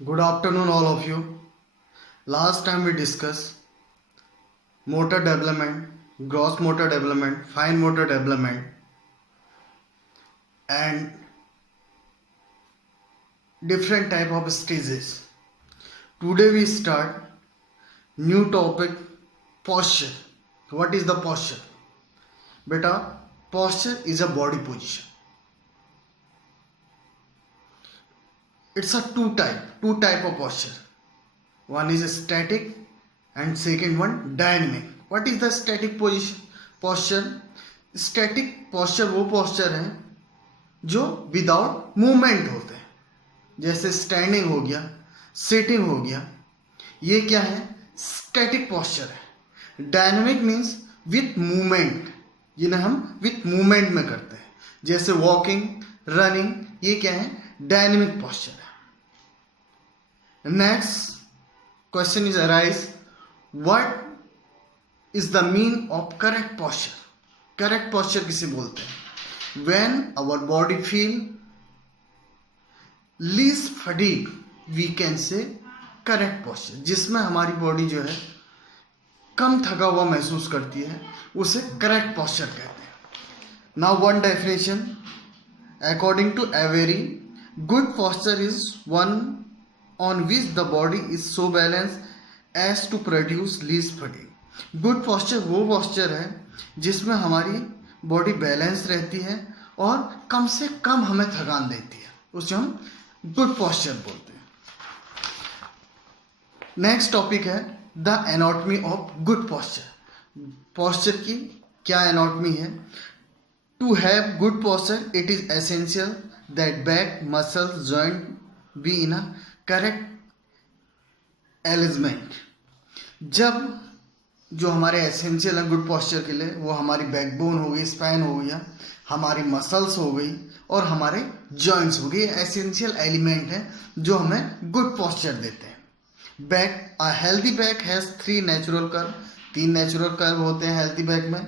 Good afternoon, all of you. Last time we discussed motor development, gross motor development, fine motor development, and different type of stages. Today we start new topic, posture. What is the posture? Beta, posture is a body position. It's a two type of posture. One is static and second one dynamic. What is the static position posture? Static posture वो posture है जो without movement होते हैं, जैसे standing हो गया, sitting हो गया, ये क्या है? स्टैटिक posture है. डायनामिक मीन्स विथ मूवमेंट, जिन्हें हम विथ मूवमेंट में करते हैं, जैसे वॉकिंग, रनिंग, ये क्या है? डायनामिक posture है. Next question is arise, what is the mean of correct posture? Correct posture किसे बोलते हैं? When our body feel least fatigue, we can say correct posture. जिसमें हमारी बॉडी जो है कम थका हुआ महसूस करती है, उसे correct posture कहते हैं. Now one definition, according to Avery, good posture is one on which the body is so balanced as to produce least fatigue. Good posture वो posture है जिसमें हमारी बॉडी बैलेंस रहती है और कम से कम हमें थकान देती है, उसे हम गुड posture बोलते हैं. नेक्स्ट टॉपिक है the anatomy of good posture. posture की क्या एनाटॉमी है? To have good posture it is essential that back muscles joint be in a correct alignment. जब जो हमारे एसेंशियल है गुड posture के लिए, वो हमारी बैकबोन हो गई, स्पाइन हो गया, हमारी मसल्स हो गई और हमारे जॉइंट्स हो गए, एसेंशियल एलिमेंट है जो हमें गुड posture देते हैं. Back, a healthy back has 3 natural curve. 3 natural curve होते हैं हेल्दी बैक में.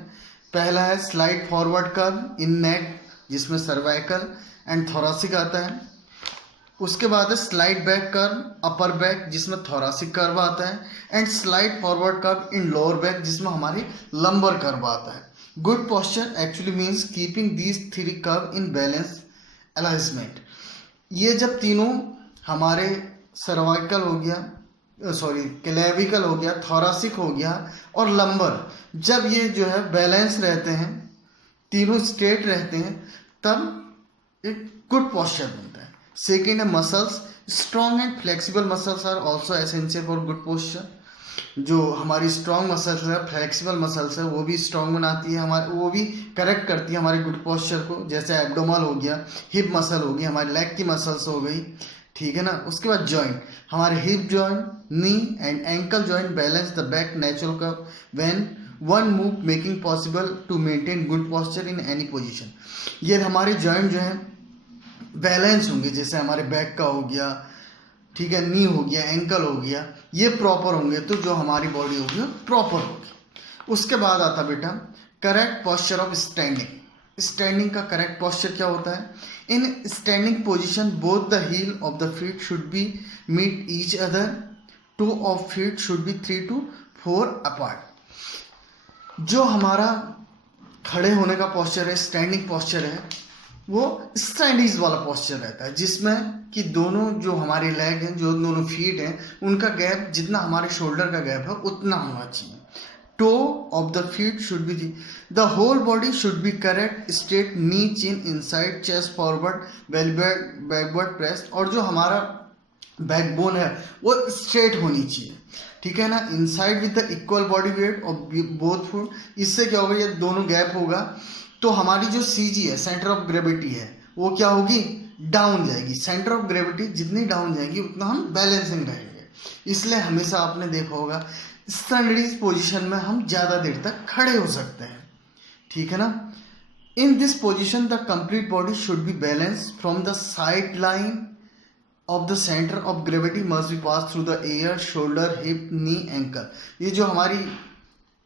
पहला है स्लाइड फॉरवर्ड कर्व इन नेक, जिसमें सर्वाइकल एंड थोरासिक आता है. उसके बाद है slide back curve upper back, जिसमें थोरासिक कर्व आता है, and slide forward curve in lower back, जिसमें हमारी लंबर कर्व आता है. Good posture actually means keeping these 3 curve in balance alignment. ये जब तीनों हमारे सर्वाइकल हो गया, क्लेविकल हो गया, थोरासिक हो गया और लंबर, जब ये जो है बैलेंस रहते हैं, तीनों स्ट्रेट रहते हैं, तब एक गुड posture बनता है. सेकेंड है muscles. Strong and flexible muscles are also essential for good posture. जो हमारी स्ट्रॉन्ग मसल्स है, फ्लेक्सिबल मसल्स है, वो भी स्ट्रॉन्ग बनाती है हमारे, वो भी करेक्ट करती है हमारे गुड posture को. जैसे एब्डोमल हो गया, हिप मसल हो गई, हमारे लेग की मसल्स हो गई, ठीक है ना. उसके बाद जॉइंट, हमारे hip joint, knee and ankle joint balance the back natural curve when one move making possible to maintain good posture in any position. ये हमारे जॉइंट जो है बैलेंस होंगे, जैसे हमारे बैक का हो गया, ठीक है, नी हो गया, एंकल हो गया, ये प्रॉपर होंगे तो जो हमारी बॉडी होगी वो प्रॉपर होगी. उसके बाद आता बेटा correct posture of standing. Standing का करेक्ट posture क्या होता है? In standing position both the heel of the feet should be meet each other, two of feet should be 3 to 4 apart. जो हमारा खड़े होने का posture है, स्टैंडिंग posture है, वो स्टैंडीज वाला posture रहता है, जिसमें कि दोनों जो हमारे लेग हैं, जो दोनों फीट हैं, उनका गैप जितना हमारे शोल्डर का गैप है उतना होना चाहिए. Toe of the feet should be, the whole body should be correct straight, knee chin inside, chest forward, belly backward press. और जो हमारा बैकबोन है वो स्ट्रेट होनी चाहिए, ठीक है ना. Inside with the equal body weight of both foot. इससे क्या होगा, ये दोनों गैप होगा तो हमारी जो CG है, सेंटर ऑफ ग्रेविटी है, वो क्या होगी? डाउन जाएगी. सेंटर ऑफ ग्रेविटी जितनी डाउन जाएगी उतना हम बैलेंसिंग रहेंगे. इसलिए हमेशा आपने देखा होगा स्टैंडीज पोजीशन में हम ज़्यादा देर तक खड़े हो सकते हैं, ठीक है ना. In this position the complete body should be balance from the side line of the centre of gravity must be pass through the air, shoulder, hip, knee, ankle. ये जो हमारी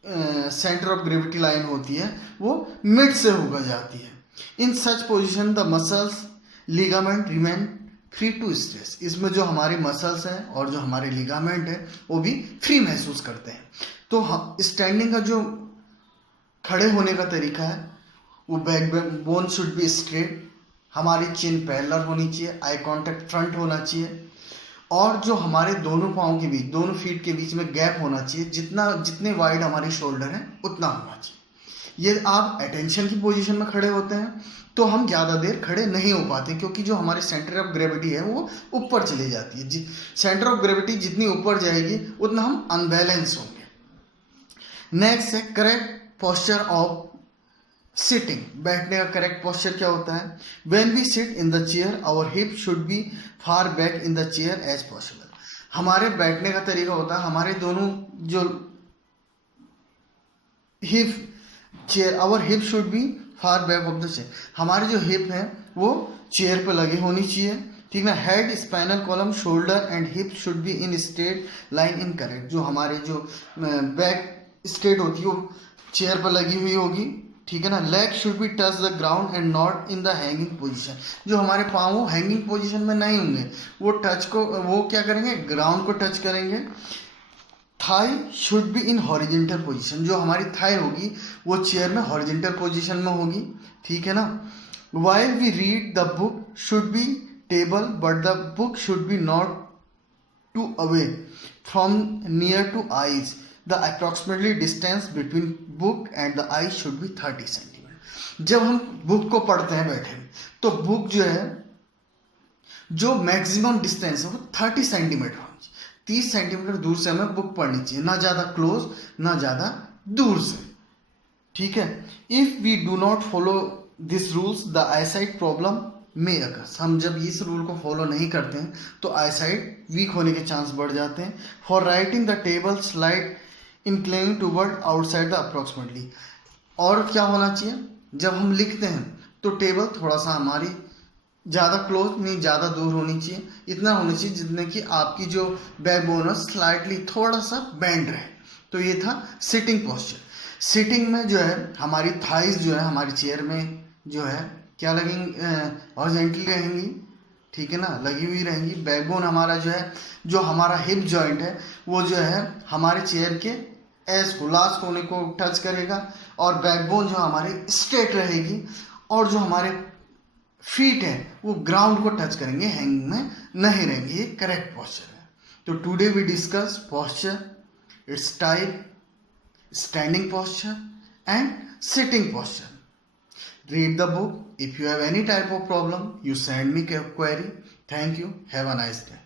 सेंटर ऑफ ग्रेविटी लाइन होती है वो mid से होकर जाती है. In such position the muscles, ligament remain free to stretch, इसमें जो हमारी मसल्स हैं और जो हमारे लिगामेंट है वो भी फ्री महसूस करते हैं। तो स्टैंडिंग का जो खड़े होने का तरीका है वो back bone should be straight, हमारी चिन पैरेलल होनी चाहिए, आई कांटेक्ट फ्रंट होना चाहिए, और जो हमारे दोनों पाँव के बीच, दोनों फीट के बीच में गैप होना चाहिए, जितने वाइड हमारी शोल्डर है उतना होना चाहिए। ये आप अटेंशन की पोजीशन में खड़े होते हैं तो हम ज़्यादा देर खड़े नहीं हो पाते, क्योंकि जो हमारे सेंटर ऑफ ग्रेविटी है वो ऊपर चली जाती है। सेंटर ऑफ ग्रेविटी जितनी ऊपर जाएगी उतना हम अनबैलेंस होंगे। नेक्स्ट है करेक्ट पोस्चर ऑफ सिटिंग। बैठने का करेक्ट पोस्चर क्या होता है? When we sit in the chair our hip should be far back in the chair as possible. हमारे बैठने का तरीका होता है, हमारे दोनों जो hip chair, our hip should be far back of the chair, हमारे जो हिप है वो चेयर पे लगी होनी चाहिए, ठीक ना। Head, spinal column, shoulder and hip should be in straight line in correct. जो हमारे जो बैक स्ट्रेट होती है वो चेयर पर लगी हुई होगी, ठीक है ना। Leg should be touch the ground and not in the hanging position. जो हमारे पाँव हैंगिंग पोजीशन में नहीं होंगे, वो क्या करेंगे? ग्राउंड को टच करेंगे। Thigh should be in horizontal position. जो हमारी थाई होगी वो चेयर में हॉरिजेंटल पोजीशन में होगी, ठीक है ना। While we read the book should be table but the book should be not too away from near to eyes. The approximately distance between book and the eye should be 30 centimetre. जब हम book को पढ़ते हैं बैठे, तो book जो है, जो मैक्सिमम डिस्टेंस है वो 30 सेंटीमीटर होनी चाहिए। 30 सेंटीमीटर दूर से हमें बुक पढ़नी चाहिए, ना ज़्यादा क्लोज ना ज़्यादा दूर से, ठीक है। If we do not follow this rules the eyesight problem में अकर्स। हम जब इस रूल को फॉलो नहीं करते हैं तो आईसाइट वीक होने के चांस बढ़ जाते हैं। For writing the table slide inclining toward outside the approximately. और क्या होना चाहिए? जब हम लिखते हैं तो टेबल थोड़ा सा हमारी ज़्यादा क्लोज नहीं, ज़्यादा दूर होनी चाहिए, इतना होनी चाहिए जितने कि आपकी जो बैकबोन है स्लाइटली थोड़ा सा बेंड रहे। तो ये था सिटिंग पोस्चर। सिटिंग में जो है हमारी थाइज जो है हमारी चेयर में जो है क्या लगेंगी? हॉरिजॉन्टली रहेंगी, ठीक है ना, लगी हुई रहेंगी। बैकबोन हमारा जो है, जो हमारा हिप जॉइंट है वो जो है हमारे चेयर के एज को, लास्ट कोने को टच करेगा, और बैकबोन जो हमारी स्ट्रेट रहेगी, और जो हमारे फीट है वो ग्राउंड को टच करेंगे, हैंगिंग में नहीं रहेंगे। ये करेक्ट पोस्चर है। तो today we discuss posture, it's type, standing posture and sitting posture. Read the book. If you have any type of problem, you send me a query. Thank you. Have a nice day.